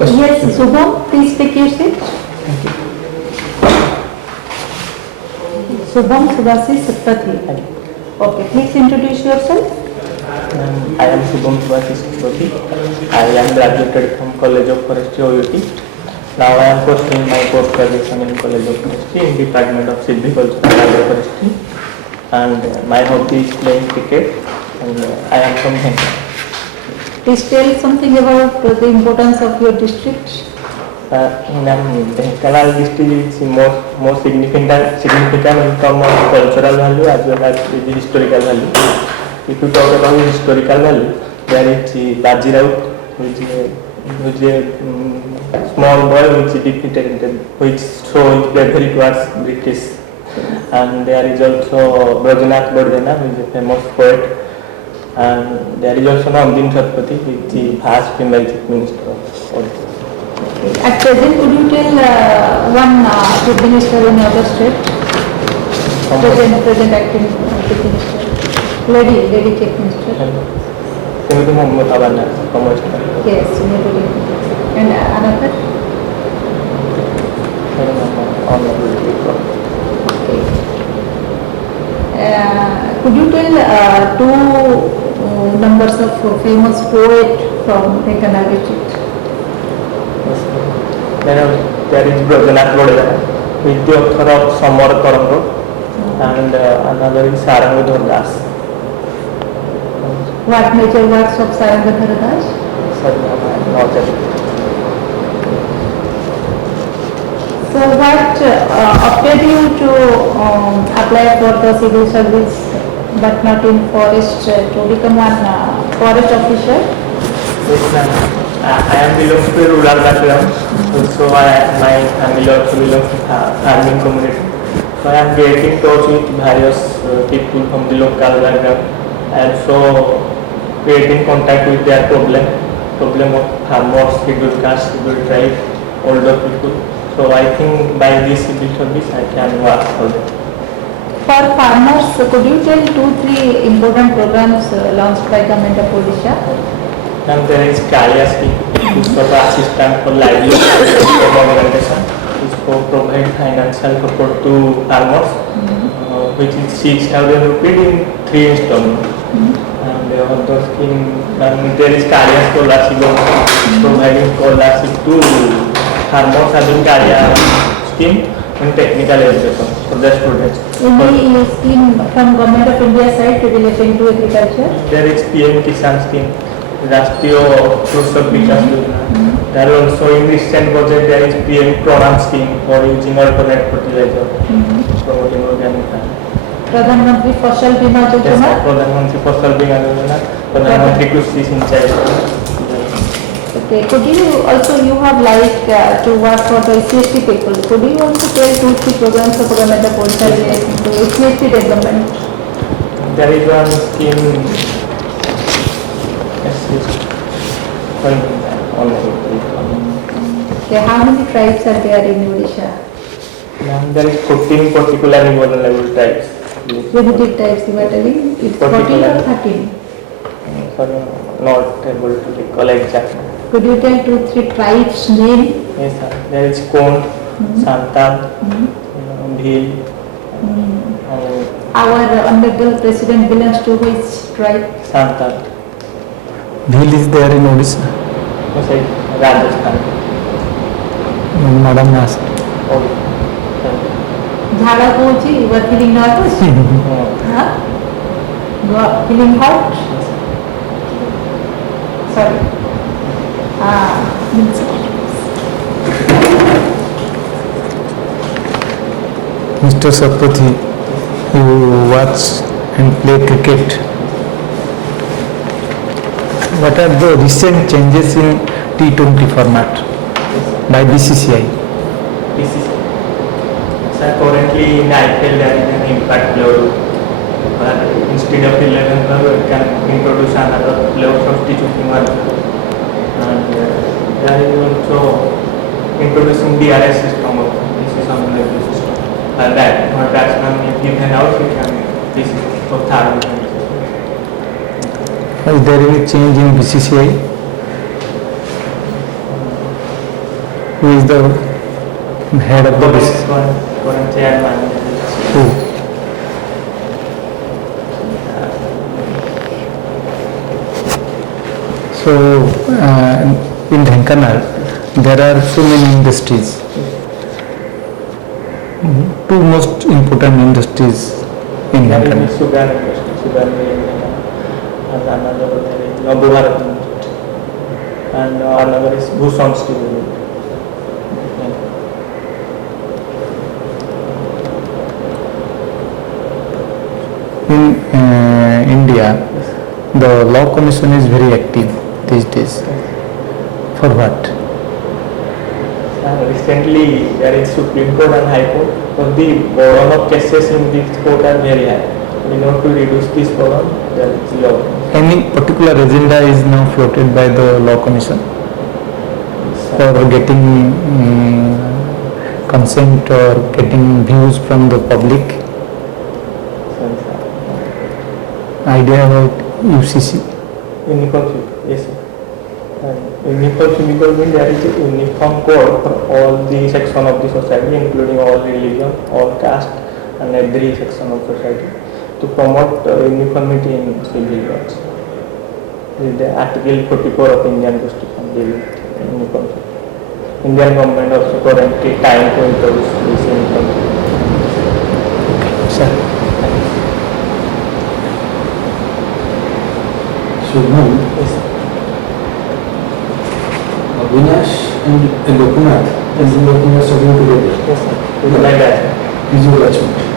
Yes, Subham, please take your seat. Thank you. Subham, Subhasis, Satapathy. Okay, please introduce yourself. I am Subham Subhasis. I am graduated from College of Forestry, OUT. Now I am pursuing my post-graduation in College of Forestry in Department of Silviculture and Agroforestry. And my hobby is playing cricket. And I am from Bengal. Please tell something about the importance of your district. Bengal district is more significant in terms of cultural value as well as the historical value. If you talk about historical value, there is Bajirao, which is a small boy which defeated, which showed bravery towards British. And there is also Brajanath Bardena, who is a famous poet. And there is also Satapathy, which is the first female chief minister of Odisha. At present, could you tell one chief minister in your state? Present acting chief minister. Lady chief minister. Yes, Srimati. And another? Okay. Could you tell two numbers of famous poet from Bengal district? There is Brajanath Bardena, who is the author of Samar Tarango, and another is Sarangadhar Das. What major works of Sarangadhar Das? So what opted you to apply for the civil service but not in forest to become one forest officer? Yes, ma'am. I am belongs to a rural background, so my family also belongs to farming community. So I am getting in touch with various people from the local background, and so creating contact with their problem of farmers, scheduled caste, scheduled tribe, older people. So I think by this civil service I can work for them. For farmers, could you tell 2-3 important programs launched by Government of Odisha? And there is Kaya scheme, which is for assistance for livelihood organization, which provide financial support to farmers, which is 6,000 rupees in 3 installments. And the other scheme, and there is Kaya scholarship, providing scholarship to farmers having Kaya scheme in technical education for the students. Any scheme from Government of India side relating to agriculture? There is PM Kisan scheme. Rashtriya Krishak Vikas Yojana. There also in recent budget there is PM Pranam scheme for using alternate fertilizer, promoting organic farming. Pradhan Mantri Fasal Bima Yojana? Yes, Pradhan Mantri Fasal Bima Yojana, Pradhan Mantri Krishi Sinchai Yojana. Okay, could you also, you have to work for the SC people, could you also tell 2-3 programs of Government of Odisha relating to SC development? There is one scheme. Okay, how many tribes are there in Odisha? There is 14 particularly vulnerable tribes. Limited tribes you are telling? It's 14 or 13? Sorry, not able to recall exactly. Could you tell 2-3 tribes name? Yes, sir. There is Kond, Santal, Bhil. Our Honorable President belongs to which tribe? Santal. Bhil is there in Odisha. Yes, Rajasthan. Madam asked. Jhala Kochi, you are feeling nervous? Huh? You are feeling hot? Sorry. Mr. Satapathy, you watch and play cricket. What are the recent changes in T20 format by BCCI? Sir, currently in IPL there is an impact player, but instead of 11 player, we can introduce another player substituting one. And there is also introducing the DRS system of this is on the system. That or batsman is given out, we can this is for third. Is there any change in BCCI? Who is the head of the BCS? Current chairman. Who? So, in Dhenkanal, there are so many industries. Two most important industries in There Dhenkanal. is sugar industry, sugar mill, and another there is Nabharat Institute, and another is Bhushan Steel Mill. In India, the law commission is very active these days. For what? Recently, there is Supreme Court and High Court, but the burden of cases in this court are very high. In order to reduce this burden, there is law. Any particular agenda is now floated by the law commission for getting consent or getting views from the public? Idea about UCC? Uniform civil, yes sir. And uniform civil means there is a uniform code for all the section of the society, including all religion, all caste, and every section of society, to promote uniformity in civil laws. This is the Article 44 of Indian Constitution, the uniform civil. Indian government also currently trying to introduce this uniform civil. Sir. Subham, Yes, sir. Avinash and Loknath, and Loknath are studying together. Yes, sir. It is like that. Is your batchmate?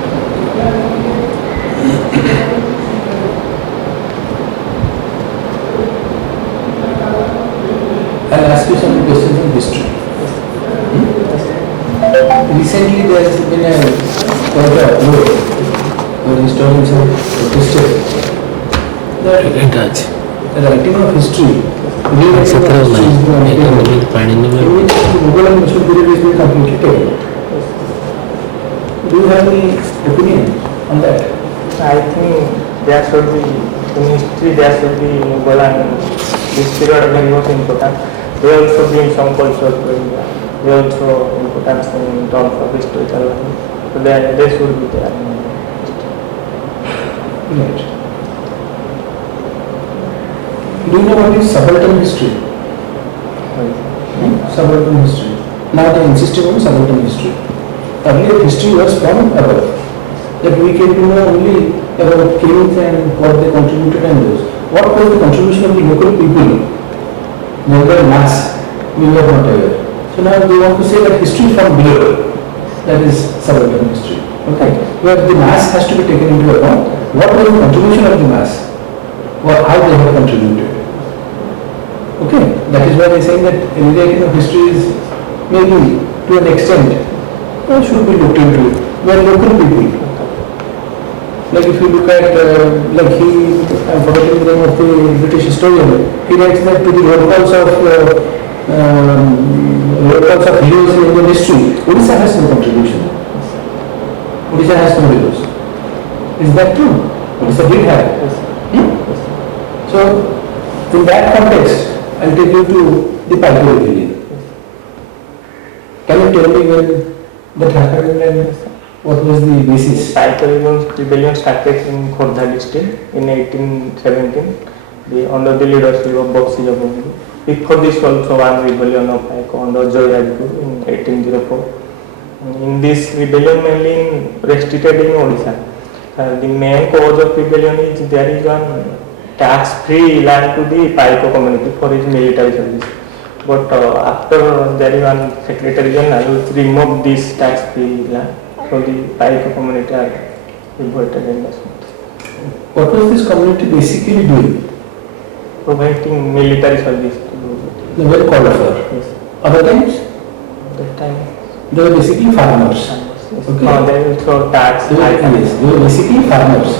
I'll ask you some questions on history. Recently there has been a quite a upload where historians have protested that the writing of history, rewriting of history is being undertaken, in which the Mughal and Muslim period is being completely taken. Do you have any opinion on that? I think there should be, in history there should be Mughal and this period very much important. They also bring some culture to India. They also important in terms of historical learning. So they should be there. Right. Do you know what is subaltern history? Subaltern history. Now they are insisting on subaltern history. Earlier history was from above. That we came to know only about kings and what they contributed and those. What was the contribution of the local people? General mass, we were not aware. So now they want to say that history from below. That is subaltern history. Okay. Where the mass has to be taken into account. What was the contribution of the mass? Or how they have contributed. Okay. That is why they are saying that rewriting of history is maybe to an extent should be looked into. Where local people. Like if you look at, I'm forgetting the name of the British historian, he writes that to the roll calls of heroes in Indian history, Odisha has no contribution. Odisha has no heroes. Is that true? Odisha did have. So, in that context, I'll take you to the Paiko rebellion. Can you tell me when that happened and what was the basis? Paiko rebellion started in Khordha district in 1817 under the leadership of Opsc. Before this also one rebellion of Paiko under Joyadpur in 1804. In this rebellion mainly restricted in Odisha. The main cause of rebellion is there is one tax-free land to the Paiko community for his military service. But after there is one Secretary General who removed this tax-free land. So the Paiko community are revolted in this. What was this community basically doing? Providing military service to They were called for. yes. Other times, That time. they were basically farmers. Yes. Okay. There is also tax. They were basically farmers.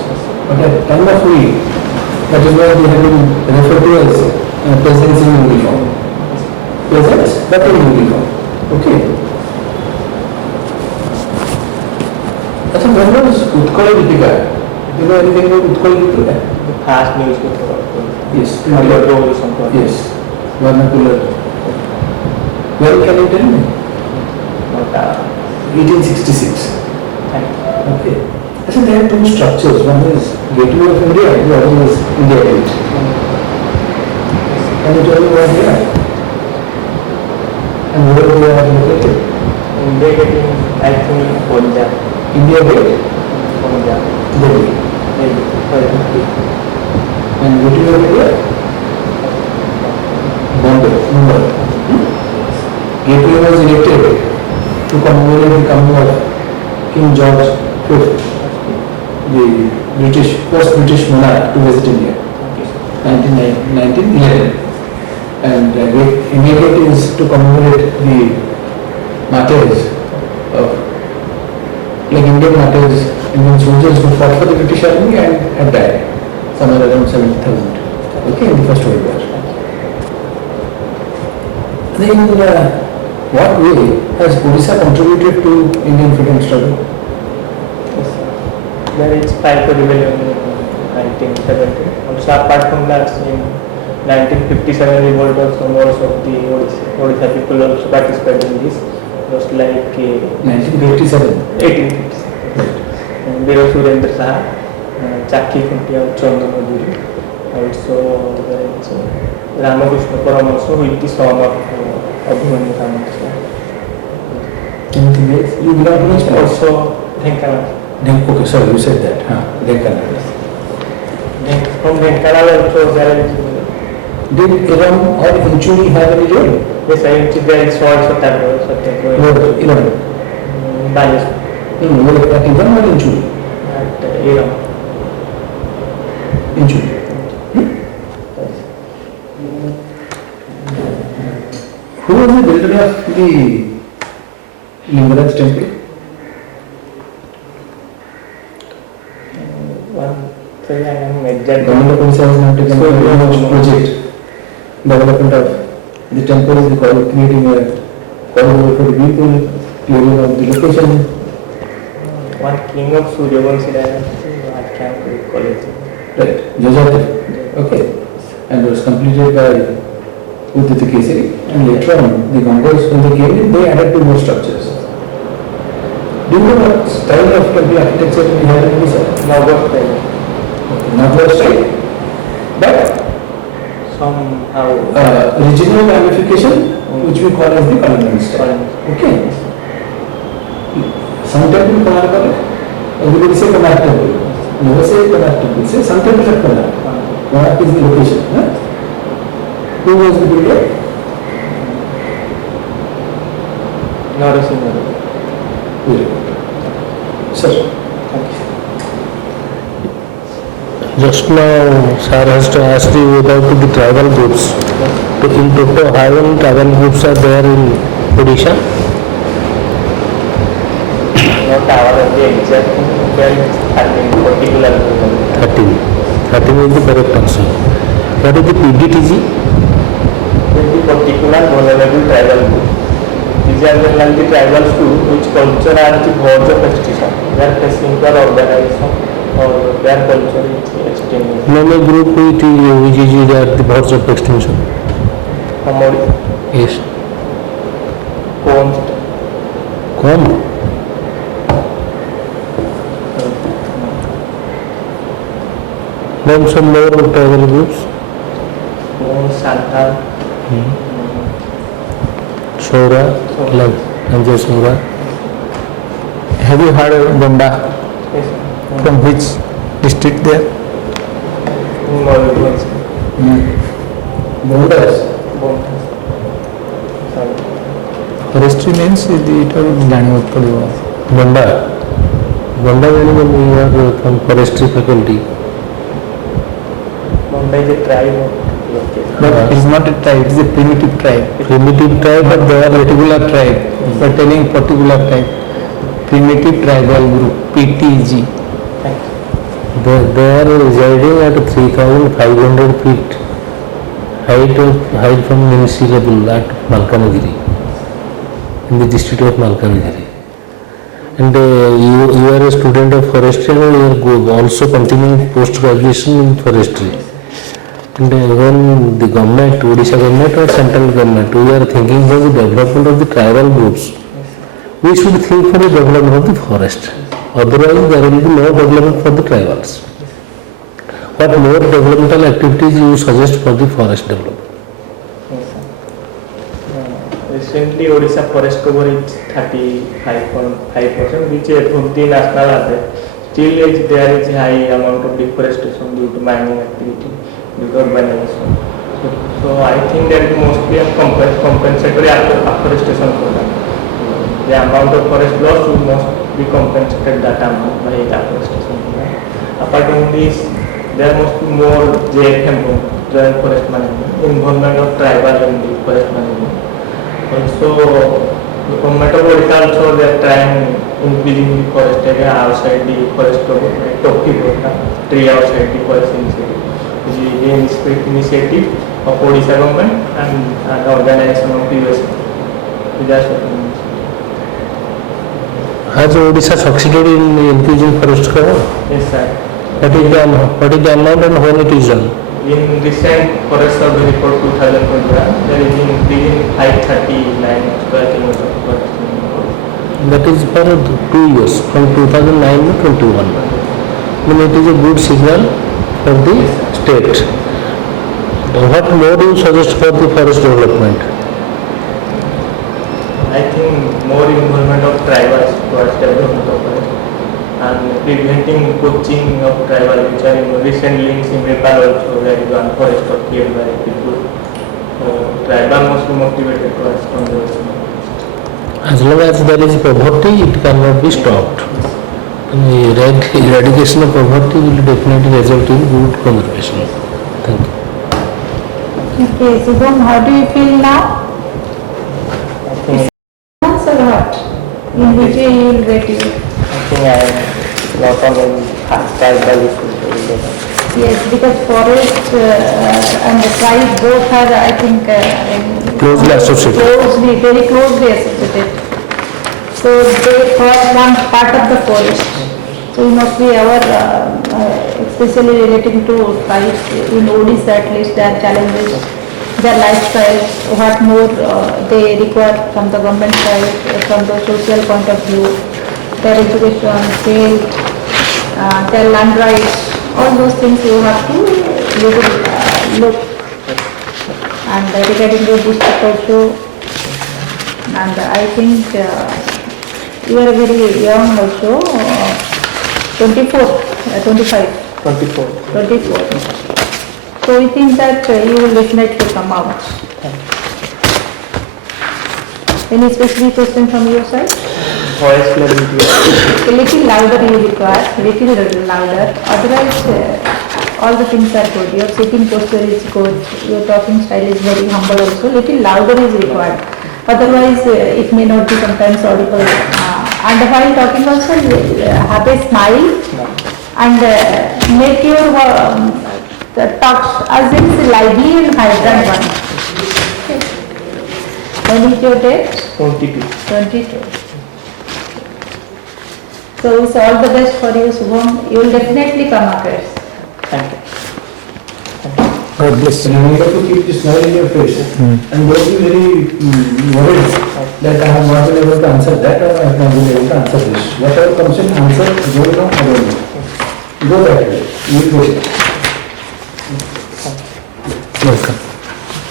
But at time of need, that is why they have been referred to as peasants in uniform. Peasants, but in uniform. Okay. That's when was Utkal Deepika? Do you know anything about Utkal Deepika? The fast newspaper. Yes. Yes. Yes. Vernacular. Well, can you tell me? 1866. Thank you. Okay. So there are two structures. One is Gateway of India, the other is India Gate. Can you tell me where they are? And where they are located? India getting, I think, Punjab. India Gate, Punjab. Delhi. Maybe. And Gateway of India, Bombay, Mumbai. Gateway was erected to commemorate the coming of King George V, the first British monarch to visit India, 1911. And India Gate is to commemorate the martyrs of, like Indian martyrs, Indian soldiers who fought for the British Army and had died, somewhere around 70,000. Okay, in the First World War. Then, what way has Odisha contributed to Indian freedom struggle? There is Piper rebellion in 1970. Also apart from that, in 1957 revolt also most of the Odisha people also participated in this. Just like 1957. 1857. Veer Surendra Saha, Chakki Kuntiya, Chandra Madhuri. Also there is Ramakrishna Paramahansa, who is the son of Abhimanyu Ramakrishna. Anything else? You belong to which place? Also Dhenkanal. Okay, sorry, you said that. Deccanal. From Dhenkanal also there is. Did Iram or Inchuri have any role? Yes, I think there is sword Satapathy. Where Iram? Balaji. No, where at Iram or Inchuri? At Iram. Inchuri. Who was the builder of the Lingaraj temple? One thing I am exact. Government of Odisha has now taken a huge project. Development of the temple is called creating a corridor for the people, clearing of the location. One king of Suryavanshi dynasty, I can't recall it. Right, Jajati. Okay. And it was completed by Udita Kesari. And later on, the Mongols, when they came in, they added two more structures. Do you know what style of temple architecture we have in Odisha? Nagar style. Nagar style. But Somehow. regional ramification, which we call as the colonial style. Okay. Some temple Karnataka, everybody say Karnataka temple. Never say Karnataka temple. Say some temple at Karnataka. Karnataka is the location. Who was the builder? Narasimha. Very good. Sir. Thank you. Just now, sir has to ask you about the tribal groups. In total, how many tribal groups are there in Odisha? Not our exact, there is 13 particular. 13. 13 is the correct answer. What is the PDTG? There is the particular vulnerable tribal group. These are like the tribals too, which culture are the verge of extinction. They are facing for organization or their culture is extinct. Name a group which is at the verge of extinction. Hamori, Yes. Const, Come. Name some more tribal groups. Santal, Shora, Lanjay Shora. Have you heard of Gonda? From which district there? Boulders. Forestry means it all January padibo. Gonda. Gonda meaning when you are from forestry faculty. Mumbai is a tribe of But it is not a tribe, it is a primitive tribe. Primitive tribe, but they are Particular tribe, we are telling particular tribe. Primitive tribal group, PTG. They are residing at 3,500 feet height from mean sea level at Malkanagiri, in the district of Malkanagiri. And you are a student of forestry and you are also continuing post-graduation in forestry. And when the government, Odisha government or central government, we are thinking for the development of the tribal groups. we should think for the development of the forest. Otherwise, there will be no development for the tribals. What more developmental activities you suggest for the forest development? Yes, sir. Recently, Odisha forest cover is 35.5%, which is above the national average. Still, there is high amount of deforestation due to mining activity, due to urbanization. So I think there is mostly a compensatory afforestation program. The amount of forest loss must be compensated that amount by the afforestation program. Apart from this, there must be more JFM, joint forest management, involvement of tribal in the forest management. Also, the government of Odisha also they are trying increasing the forest area outside the forest cover, like Apti tree outside the forest initiative, which is the initiative of Odisha government and organization of UPSC. Has Odisha succeeded in increasing forest cover? Yes, sir. What is the amount and when it is done? In recent forest survey report 2021, there is an increase in 539 square kilometers of forest. That is for 2 years, from 2009 to 21. I mean, it is a good signal for the state. What more do you suggest for the forest development? I think more involvement of tribals towards development of forest and preventing poaching of tribal, which are in recent links in Nepal also, there is one forest of killed by people. So tribal must be motivated towards conservation. As long as there is poverty, it cannot be stopped. Eradication of poverty will definitely result in good conservation. Thank you. Okay, Subham, how do you feel now? I think Answer what? In which way you will get you? I am not only tribal issues. Yes, because forest and the tribe both are, I think, Closely associated. Very closely associated. So they form one part of the forest. So we must be aware, especially relating to tribes in Odisha at least, their challenges, their lifestyle, what more they require from the government side, from the social point of view, their education, health, their land rights, all those things you have to look. And regarding the district also, and I think you are very young also, 24, 25. 24. 24. So we think that you will definitely come out. Any specific question from your side? Voice clarity. A little louder you require, little louder. Otherwise, all the things are good. Your sitting posture is good. Your talking style is very humble also. Little louder is required. Otherwise, it may not be sometimes audible. And while talking also, have a smile and make your talk as if lively and vibrant one. Okay. When is your date? 22. 22. So it's all the best for you, Subham. You will definitely come across. Thank you. God bless you. Remember to keep the smile in your face and don't be very worried that I have not been able to answer that or I have not been able to answer this. Whatever comes in, answer, go now, I don't know. Go that way. You will face it.